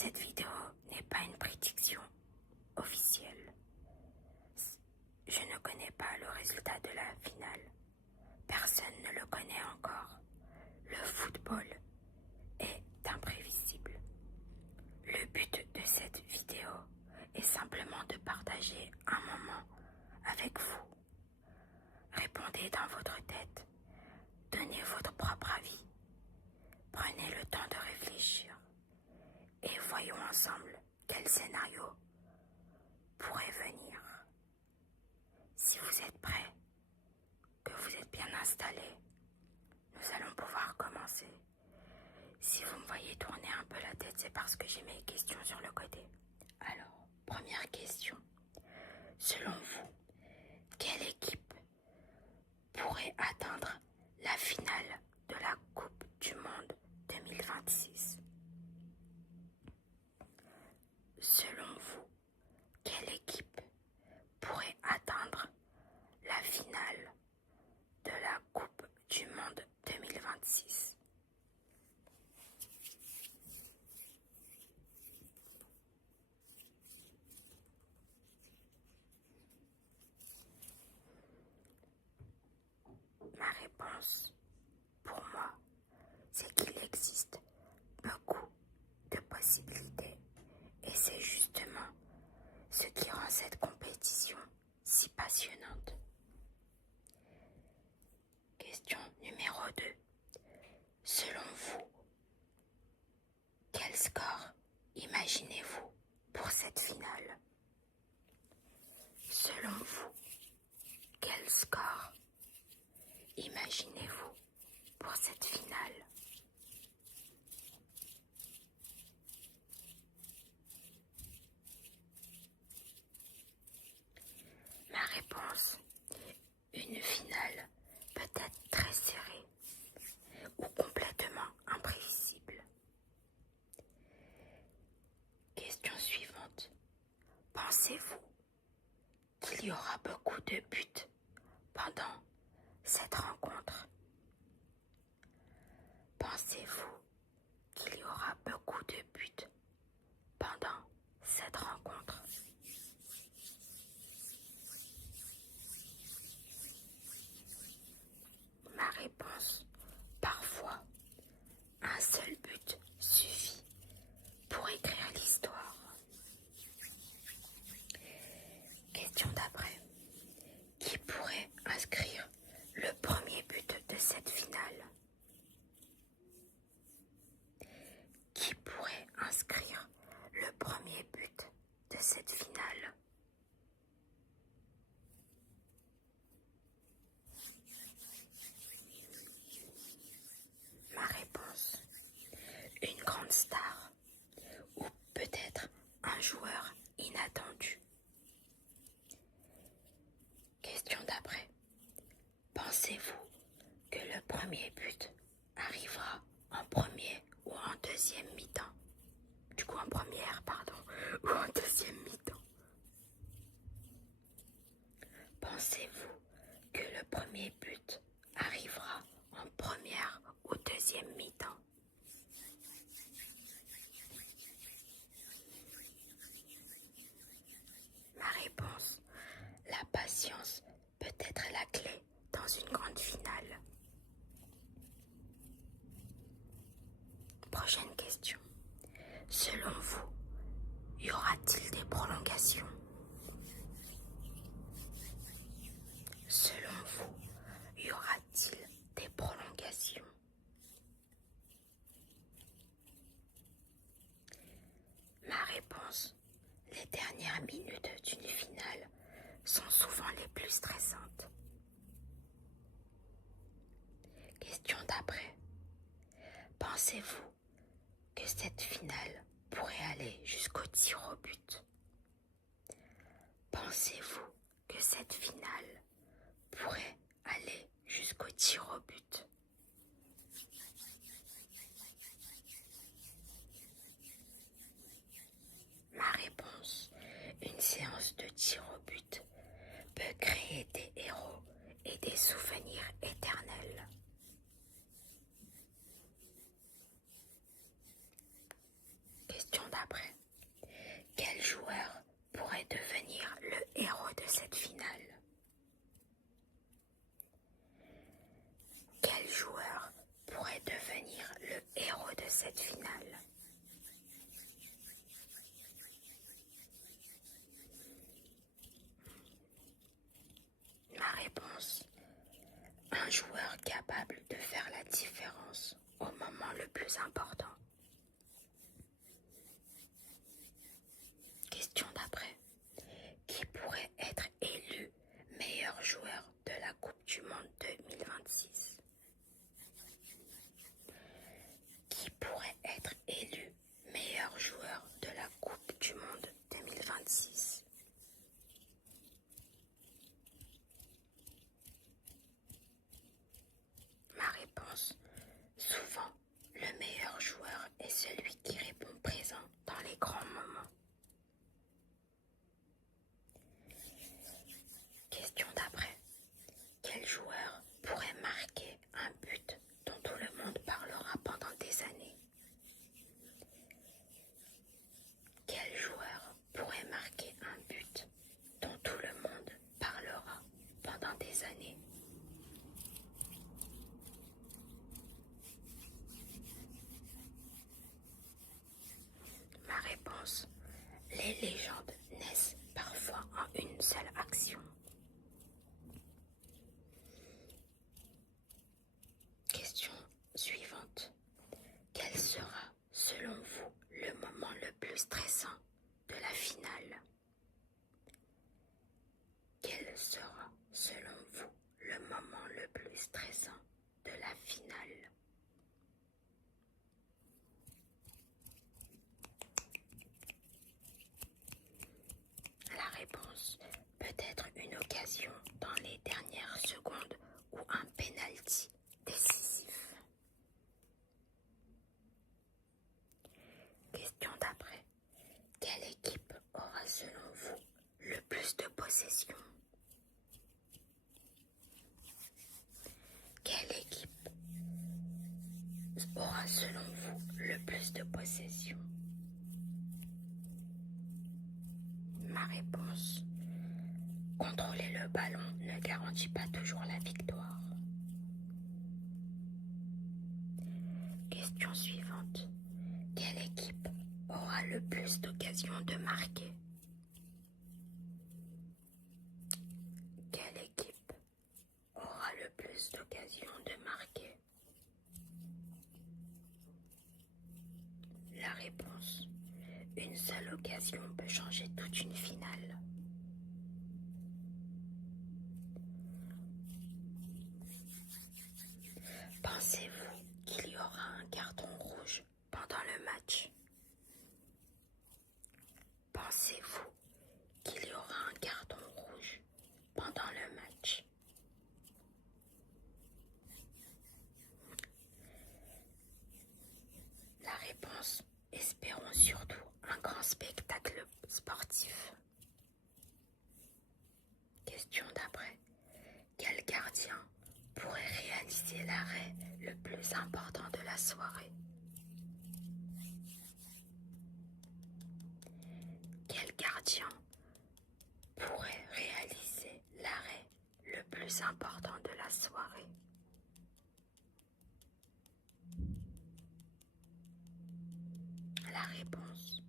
Cette vidéo n'est pas une prédiction officielle. Je ne connais pas le résultat de la finale. Personne ne le connaît encore. Le football est imprévisible. Le but de cette vidéo est simplement de partager un moment avec vous. Répondez dans votre tête. Donnez votre propre avis. Prenez le temps de réfléchir. Et voyons ensemble quel scénario pourrait venir. Si vous êtes prêts, que vous êtes bien installés, nous allons pouvoir commencer. Si vous me voyez tourner un peu la tête, c'est parce que j'ai mes questions sur le côté. Alors, première question. Selon vous, quelle équipe pourrait atteindre la finale de la Coupe du Monde 2026? Selon vous, quelle équipe pourrait atteindre la finale de la Coupe du Monde 2026? Ma réponse, pour moi, c'est qu'il existe beaucoup de possibilités et c'est justement ce qui rend cette compétition si passionnante. Question numéro 2. Selon vous, quel score imaginez-vous pour cette finale? Selon vous, quel score imaginez-vous pour cette finale? Ma réponse, une finale peut-être très serrée ou complètement imprévisible. Question suivante. Pensez-vous qu'il y aura beaucoup de buts pendant cette rencontre? Pensez-vous qu'il y aura beaucoup de buts pendant cette rencontre? Ma réponse, parfois, un seul but suffit pour écrire l'histoire. Question d'après. Qui pourrait inscrire le premier but de cette finale? Qui pourrait inscrire le premier but de cette finale? Ma réponse, une grande star ou peut-être un joueur inattendu. Question d'après. Pensez-vous que le premier but arrivera en premier ou en deuxième mi-temps? Du coup en première, pardon, ou en deuxième mi-temps. Pensez-vous que le premier but arrivera en première ou deuxième mi-temps? Ma réponse, la patience peut être la clé dans une grande finale. Prochaine question. Selon vous, y aura-t-il des prolongations? Selon vous, y aura-t-il des prolongations? Ma réponse, les dernières minutes d'une finale sont souvent les plus stressantes. Question d'après. Pensez-vous que cette finale pourrait aller jusqu'au tir au but? Pensez-vous que cette finale pourrait aller jusqu'au tir au but? Ma réponse, une séance de tir au but peut créer des héros et des souvenirs éternels. Question d'après. réponse, un joueur capable de faire la différence au moment le plus important. Question d'après. Qui pourrait être élu meilleur joueur de la Coupe du Monde 2026? Qui pourrait être élu meilleur joueur de la Coupe du Monde 2026? Ma réponse, souvent, le meilleur joueur est celui qui répond présent dans les grands moments. Question d'après. Quel joueur pourrait marquer un but dont tout le monde parlera pendant des années? Quel joueur pourrait marquer un but dont tout le monde parlera pendant des années? Ma réponse, les légendes naissent parfois en une seule action. Question suivante. Quel sera, selon vous, le moment le plus stressant de la finale? Quel sera, selon vous, le moment le plus stressant de la finale? La réponse peut être une occasion dans les dernières secondes ou un penalty décisif. Question d'après. Quelle équipe aura selon vous le plus de possession? Quelle équipe aura selon vous le plus de possession? Ma réponse, contrôler le ballon ne garantit pas toujours la victoire. Question suivante. Quelle équipe aura le plus d'occasions de marquer? Quelle équipe aura le plus d'occasions de marquer? La réponse, une seule occasion peut changer toute une finale. Pensez-vous qu'il y aura un carton rouge pendant le match? Pensez-vous qu'il y aura un carton rouge pendant le match? La réponse, espérons surtout un grand spectacle sportif. Question d'après. Quel gardien pourrait réaliser l'arrêt le plus important de la soirée? Quel gardien pourrait réaliser l'arrêt le plus important de la soirée? La réponse,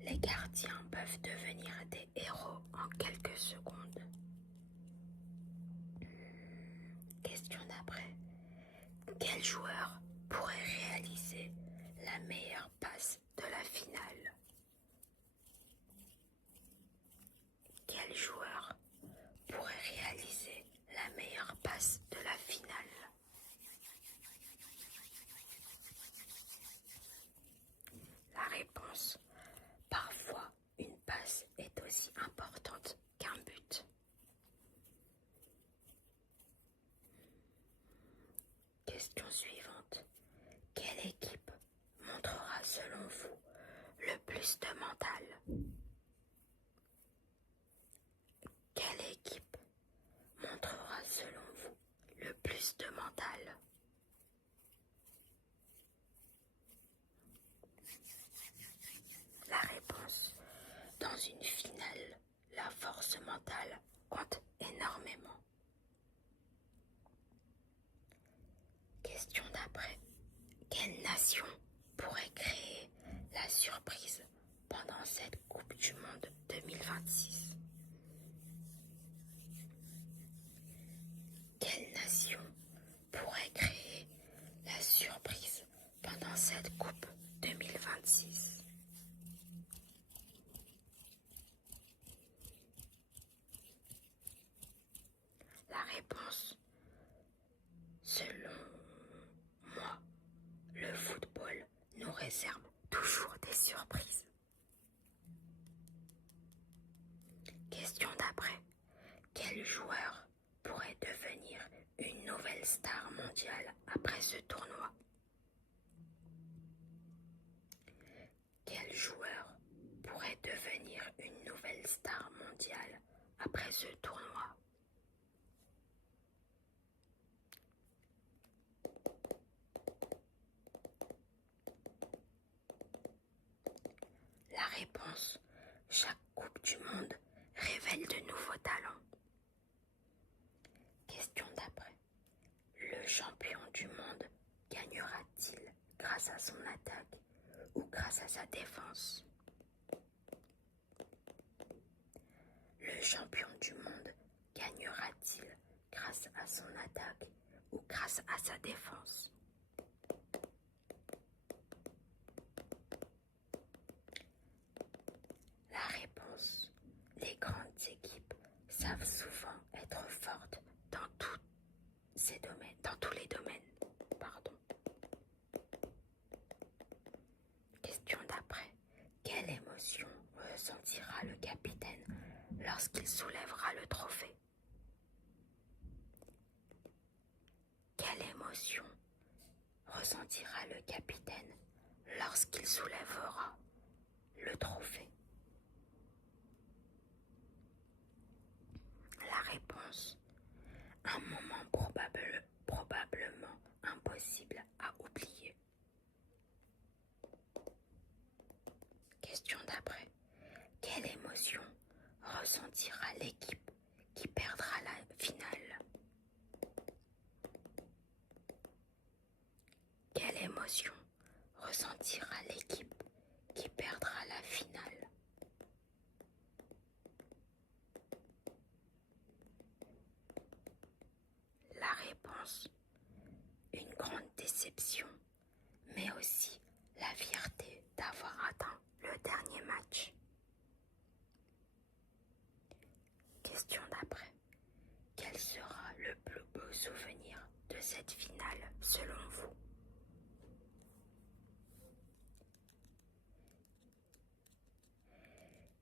les gardiens peuvent devenir des héros en quelques secondes. Question d'après. Quel joueur pourrait réaliser la meilleure passe de la finale? Quel joueur pourrait réaliser la meilleure passe de la finale? La réponse, parfois une passe est aussi importante qu'un but. Question suivante. Quelle équipe montrera selon vous le plus de mental? Quelle équipe montrera selon vous le plus de mental? La réponse, dans une finale, la force mentale compte énormément. Question d'après. Quelle nation pourrait créer la surprise pendant cette Coupe du Monde 2026? cette Coupe 2026? La réponse, selon moi, le football nous réserve toujours des surprises. Question d'après. Quel joueur pourrait devenir une nouvelle star mondiale après ce tournoi? Quel joueur pourrait devenir une nouvelle star mondiale après ce tournoi? La réponse, chaque Coupe du Monde révèle de nouveaux talents. Question d'après. Le champion du monde gagnera-t-il grâce à son attaque ou grâce à sa défense? Le champion du monde gagnera-t-il grâce à son attaque ou grâce à sa défense? La réponse, les grandes équipes savent souvent être fortes dans tous les domaines. Question d'après. Quelle émotion ressentira le capitaine lorsqu'il soulèvera le trophée? Quelle émotion ressentira le capitaine lorsqu'il soulèvera le trophée? La réponse, un moment probablement impossible à oublier. Question d'après. Quelle émotion ressentira l'équipe qui perdra la finale? Quelle émotion ressentira l'équipe qui perdra la finale? La réponse, une grande déception, mais aussi la fierté d'avoir atteint le dernier match. Question d'après. Quel sera le plus beau souvenir de cette finale selon vous?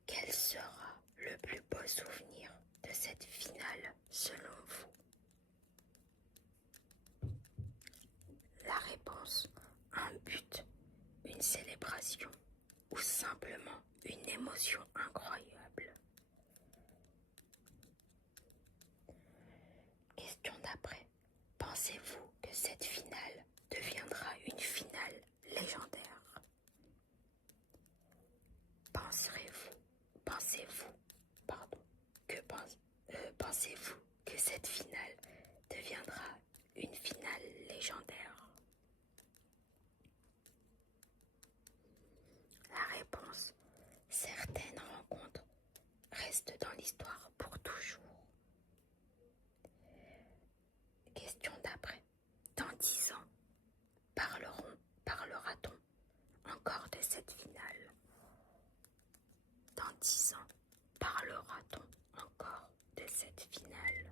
Quel sera le plus beau souvenir de cette finale selon vous? La réponse, un but, une célébration ou simplement une émotion incroyable. Question d'après. Pensez-vous que cette finale deviendra une finale légendaire? Pensez-vous que cette finale deviendra une finale légendaire? La réponse, certaines rencontres restent dans l'histoire pour toujours. Question d'après. Dans 10 ans, parlera-t-on encore de cette finale? Dans 10 ans, parlera-t-on encore de cette finale?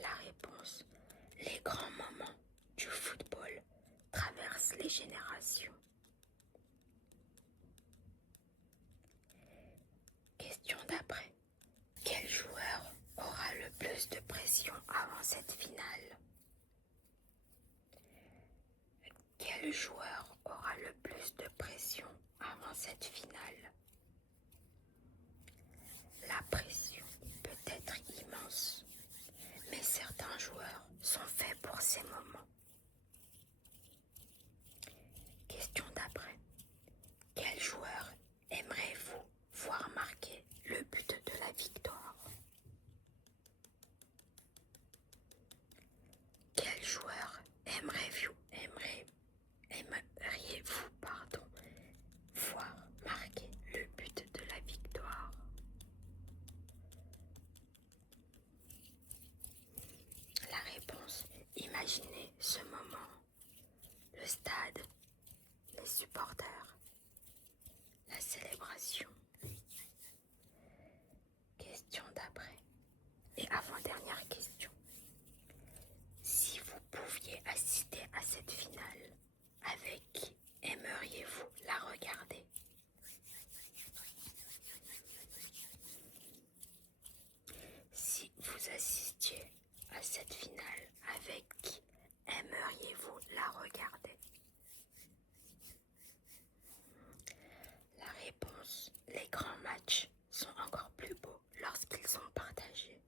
La réponse, les grands moments du football traversent les générations. Question d'après. Quel joueur aura le plus de pression avant cette finale? Quel joueur aura le plus de pression avant cette finale? La pression peut être immense, mais certains joueurs sont faits pour ces moments. Question d'après. Quel joueur aimeriez-vous voir marquer le but de la victoire? Quel joueur aimeriez-vous voir marquer le but de la victoire? La réponse, imaginez stade, les supporters, la célébration. Question d'après. Et avant-dernière question. Si vous pouviez assister à cette finale, avec qui aimeriez-vous la regarder? Si vous assistiez à cette finale, avec qui aimeriez-vous la regarder? La réponse, les grands matchs sont encore plus beaux lorsqu'ils sont partagés.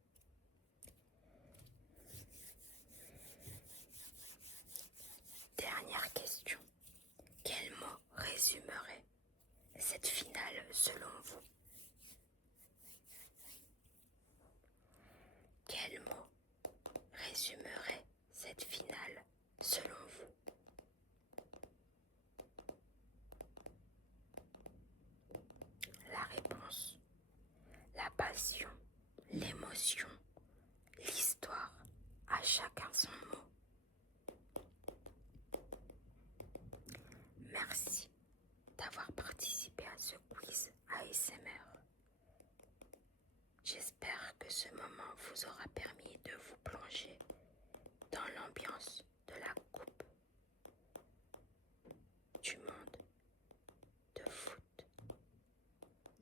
Dernière question. Quel mot résumerait cette finale selon vous? Quel mot résumerait cette finale selon vous? La réponse, la passion, l'émotion, l'histoire, à chacun son mot. Merci d'avoir participé à ce quiz ASMR. J'espère que ce moment vous aura permis de vous plonger dans l'ambiance de la Coupe du monde de foot.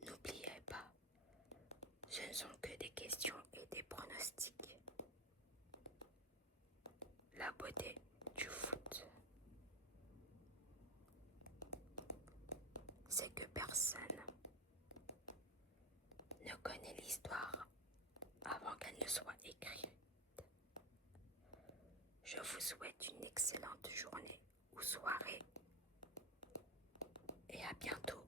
N'oubliez pas, ce ne sont que des questions et des pronostics. La beauté du foot, c'est que personne ne connaît l'histoire avant qu'elle ne soit écrite. Je vous souhaite une excellente journée ou soirée et à bientôt